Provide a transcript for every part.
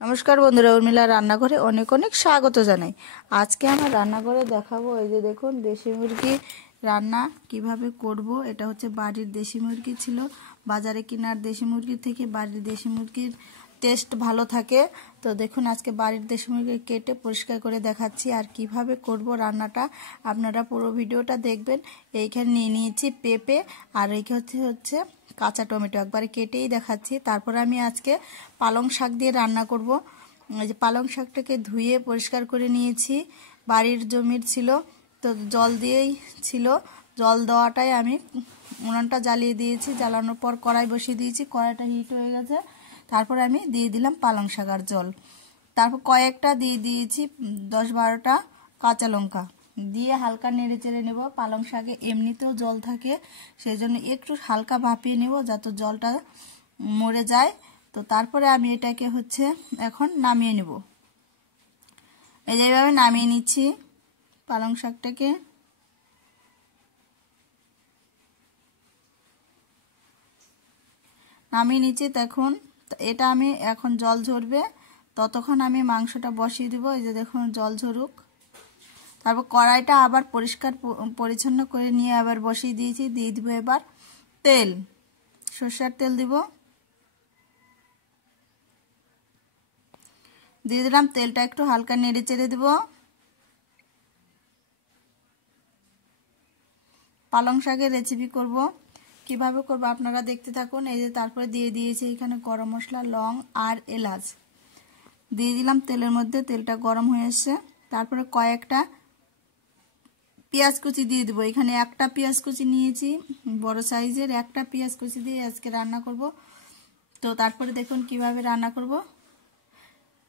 নমস্কার বন্ধুরা, উর্মিলা রান্নাঘরে অনেক অনেক স্বাগত জানাই। আজকে আমার রান্নাঘরে দেখাবো, এই যে দেখুন দেশি মুরগি রান্না কিভাবে করব। এটা হচ্ছে বাড়ির দেশি মুরগি ছিল। বাজারে কেনার দেশি মুরগির থেকে বাড়ির দেশি মুরগির টেস্ট ভালো থাকে। তো দেখুন আজকে বাড়ির দেশি মুরগি কেটে পরিষ্কার করে দেখাচ্ছি আর কিভাবে করব রান্নাটা। আপনারা পুরো ভিডিওটা দেখবেন। এইখানে নিয়ে নিয়েছি পেঁপে আর এইখানে হচ্ছে কাঁচা টমেটো, একবারে কেটেই দেখাচ্ছি। তারপর আমি আজকে পালং শাক দিয়ে রান্না করব। এই যে পালং শাকটাকে ধুয়ে পরিষ্কার করে নিয়েছি, বাড়ির জমির ছিল তো জল দিয়েই ছিল। জল দেওয়াটাই আমি উনানটা জ্বালিয়ে দিয়েছি, জ্বালানোর পর কড়াই বসিয়ে দিয়েছি, কড়াইটা হিট হয়ে গেছে। তারপর আমি দিয়ে দিলাম পালং শাক আর জল। তারপর কয়েকটা দিয়ে দিয়েছি 10-12টা কাঁচা লঙ্কা দিয়ে হালকা নেড়ে চেড়ে নেব। পালং শাকে এমনিতেও জল থাকে, সেই জন্য একটু হালকা ভাপিয়ে নেব যাতে জলটা মরে যায়। তো তারপরে আমি এটাকে হচ্ছে এখন নামিয়ে নেব। এই যেভাবে নামিয়ে নিচ্ছি পালং শাকটাকে। নামিয়ে নিচ্ছি। দেখুন এটা আমি এখন জল ঝরবে, ততক্ষণ আমি মাংসটা বসিয়ে দেবো। এই যে দেখুন জল ঝরুক। তারপর কড়াইটা আবার পরিষ্কার পরিচ্ছন্ন করে নিয়ে আবার বসিয়ে দিয়েছি। দিয়ে দিব এবার তেল, সরষের তেল দিব। দিয়ে দিলাম, তেলটা একটু হালকা নেড়ে চেড়ে দেব। পালং শাকের রেসিপি করব, কিভাবে করব আপনারা দেখতে থাকুন। এই যে তারপরে দিয়ে দিয়েছি এখানে গরম মশলা, লং আর এলাচ দিয়ে দিলাম তেলের মধ্যে। তেলটা গরম হয়ে এসছে। তারপরে কয়েকটা পেঁয়াজ কুচি দিয়ে দেবো। এখানে একটা পেঁয়াজ কুচি নিয়েছি, বড় সাইজের একটা পেঁয়াজ কুচি দিয়ে আজকে রান্না করব। তো তারপরে দেখুন কিভাবে রান্না করব।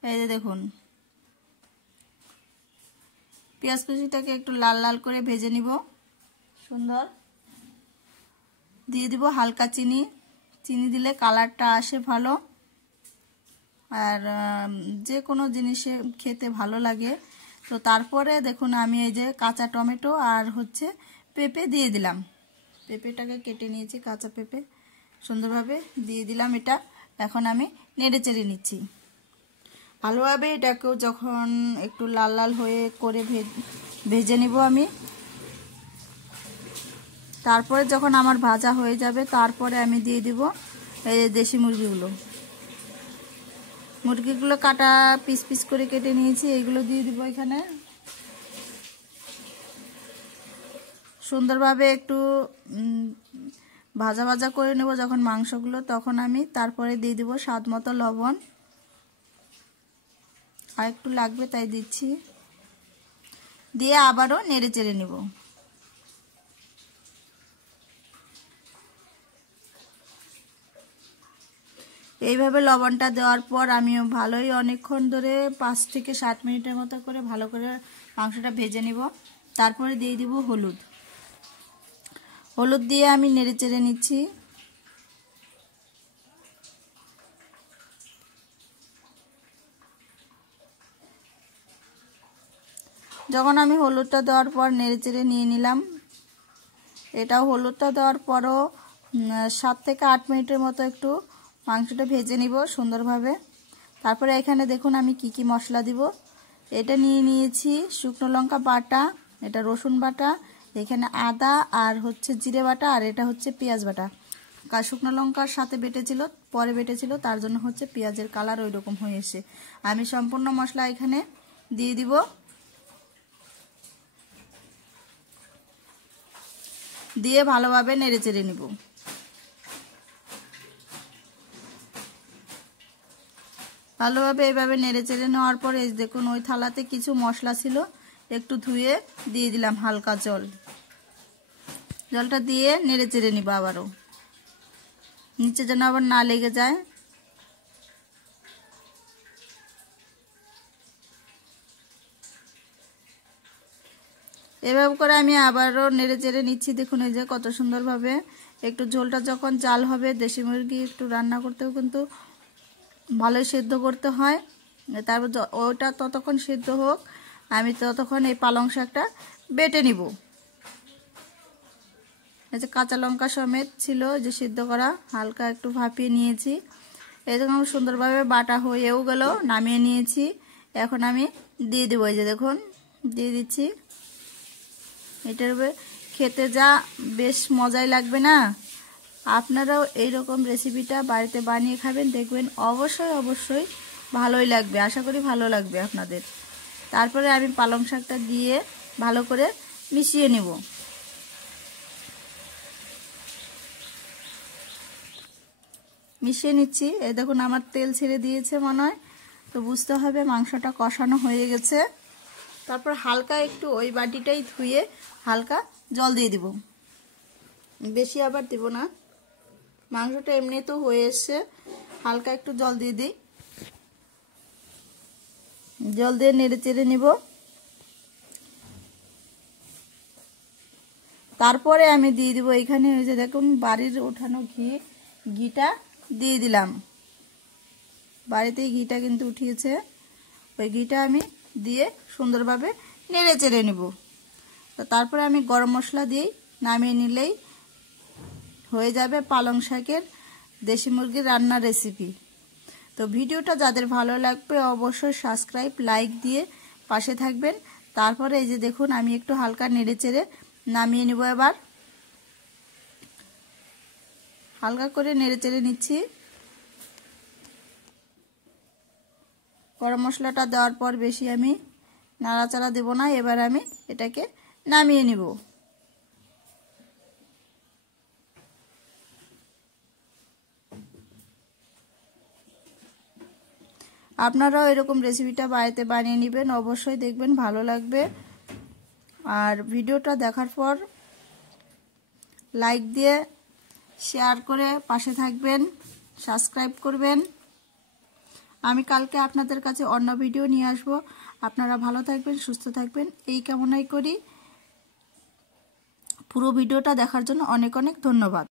এই যে দেখুন পেঁয়াজ কুচিটাকে একটু লাল লাল করে ভেজে নিব সুন্দর। দিয়ে দিব হালকা চিনি, চিনি দিলে কালারটা আসে ভালো, আর যে কোনো জিনিসে খেতে ভালো লাগে। তো তারপরে দেখুন আমি এই যে কাঁচা টমেটো আর হচ্ছে পেঁপে দিয়ে দিলাম। পেঁপেটাকে কেটে নিয়েছি, কাঁচা পেঁপে সুন্দরভাবে দিয়ে দিলাম। এটা এখন আমি নেড়ে চেড়ে নিচ্ছি ভালোভাবে। এটাকেও যখন একটু লাল লাল হয়ে করে ভেজে নিব আমি। তারপরে যখন আমার ভাজা হয়ে যাবে তারপরে আমি দিয়ে দিব এই দেশি মুরগিগুলো কাটা পিস পিস করে কেটে নিয়েছি, এইগুলো দিয়ে দিব এখানে। সুন্দরভাবে একটু ভাজা ভাজা করে নেব যখন মাংসগুলো, তখন আমি তারপরে দিয়ে দিব স্বাদ মতো লবণ। আর একটু লাগবে তাই দিচ্ছি। দিয়ে আবারও নেড়ে চেড়ে নেব। এইভাবে লবণটা দেওয়ার পর আমি ভালোই অনেকক্ষণ ধরে 5 থেকে 7 মিনিটের মতো করে ভালো করে মাংসটা ভেজে নিব। তারপরে দিয়ে দিব হলুদ। হলুদ দিয়ে আমি নেড়ে চেড়ে নিচ্ছি। যখন আমি হলুদটা দেওয়ার পর নেড়ে চেড়ে নিয়ে নিলাম, এটাও হলুদটা দেওয়ার পরও 7 থেকে 8 মিনিটের মতো একটু মাংসটা ভেজে নিব সুন্দরভাবে। তারপরে এখানে দেখুন আমি কি কি মশলা দিব। এটা নিয়ে নিয়েছি শুকনো লঙ্কা বাটা, এটা রসুন বাটা, এখানে আদা আর হচ্ছে জিরে বাটা, আর এটা হচ্ছে পেঁয়াজ বাটা। শুকনো লঙ্কার সাথে বেটেছিল, পরে বেটেছিল, তার জন্য হচ্ছে পেঁয়াজের কালার ওই রকম হয়ে এসে। আমি সম্পূর্ণ মশলা এখানে দিয়ে দিব। দিয়ে ভালোভাবে নেড়ে চেড়ে নিব। ভালোভাবে এইভাবে নেড়ে চেড়ে নেওয়ার পরে দেখুন ওই থালাতে কিছু মশলা ছিল, একটু ধুয়ে দিয়ে দিলাম হালকা জল। জলটা দিয়ে নেড়ে চেড়ে নিব আবারও, নিচে যেন আবার না লেগে যায়। এভাবে করে আমি আবারও নেড়ে চেড়ে নিচ্ছি। দেখুন এই যে কত সুন্দরভাবে। একটু ঝোলটা যখন জাল হবে, দেশি মুরগি একটু রান্না করতেও কিন্তু ভালোই সেদ্ধ করতে হয়। তারপর ওটা ততক্ষণ সেদ্ধ হোক, আমি ততক্ষণ এই পালং শাকটা বেটে নিব। এই যে কাঁচা লঙ্কা সমেত ছিল যে সিদ্ধ করা, হালকা একটু ভাপিয়ে নিয়েছি। এরকম সুন্দরভাবে বাটা হয়েও গেল, নামিয়ে নিয়েছি। এখন আমি দিয়ে দেবো, এই যে দেখুন দিয়ে দিচ্ছি। এটার খেতে যা বেশ মজাই লাগবে না। আপনারাও এইরকম রেসিপিটা বাড়িতে বানিয়ে খাবেন, দেখবেন অবশ্যই অবশ্যই ভালোই লাগবে। আশা করি ভালো লাগবে আপনাদের। তারপরে আমি পালং শাকটা দিয়ে ভালো করে মিশিয়ে নেব। মিশিয়ে নিচ্ছি। এই দেখুন আমার তেল ছেড়ে দিয়েছে মনে হয়, তো বুঝতে হবে মাংসটা কষানো হয়ে গেছে। তারপর হালকা একটু ওই বাটিটাই ধুয়ে হালকা জল দিয়ে দিব, বেশি আবার দিব না। মাংসটা এমনি তো হয়ে এসছে, হালকা একটু জল দিয়ে দিই। জল দিয়ে নেড়ে চেড়ে নিব। তারপরে আমি দিয়ে দিব এখানে ওই যে দেখুন বাড়ির উঠানো ঘিটা দিয়ে দিলাম। বাড়িতেই ঘিটা কিন্তু উঠিয়েছে, ওই ঘিটা আমি দিয়ে সুন্দরভাবে নেড়ে চেড়ে নিব। তো তারপরে আমি গরম মশলা দিয়ে নামিয়ে নিলেই হয়ে যাবে পালং শাকের দেশি মুরগির রান্নার রেসিপি। তো ভিডিওটা যাদের ভালো লাগবে অবশ্যই সাবস্ক্রাইব লাইক দিয়ে পাশে থাকবেন। তারপরে এই যে দেখুন আমি একটু হালকা নেড়ে চেড়ে নামিয়ে নিব। এবার হালকা করে নেড়ে চেড়ে নিচ্ছি। গরম মশলাটা দেওয়ার পর বেশি আমি নাড়াচাড়া দেব না। এবার আমি এটাকে নামিয়ে নিব। আপনারাও এরকম রেসিপিটা বাড়িতে বানিয়ে নেবেন, অবশ্যই দেখবেন ভালো লাগবে। আর ভিডিওটা দেখার পর লাইক দিয়ে শেয়ার করে পাশে থাকবেন, সাবস্ক্রাইব করবেন। আমি কালকে আপনাদের কাছে অন্য ভিডিও নিয়ে আসব। আপনারা ভালো থাকবেন, সুস্থ থাকবেন এই কামনাই করি। পুরো ভিডিওটা দেখার জন্য অনেক অনেক ধন্যবাদ।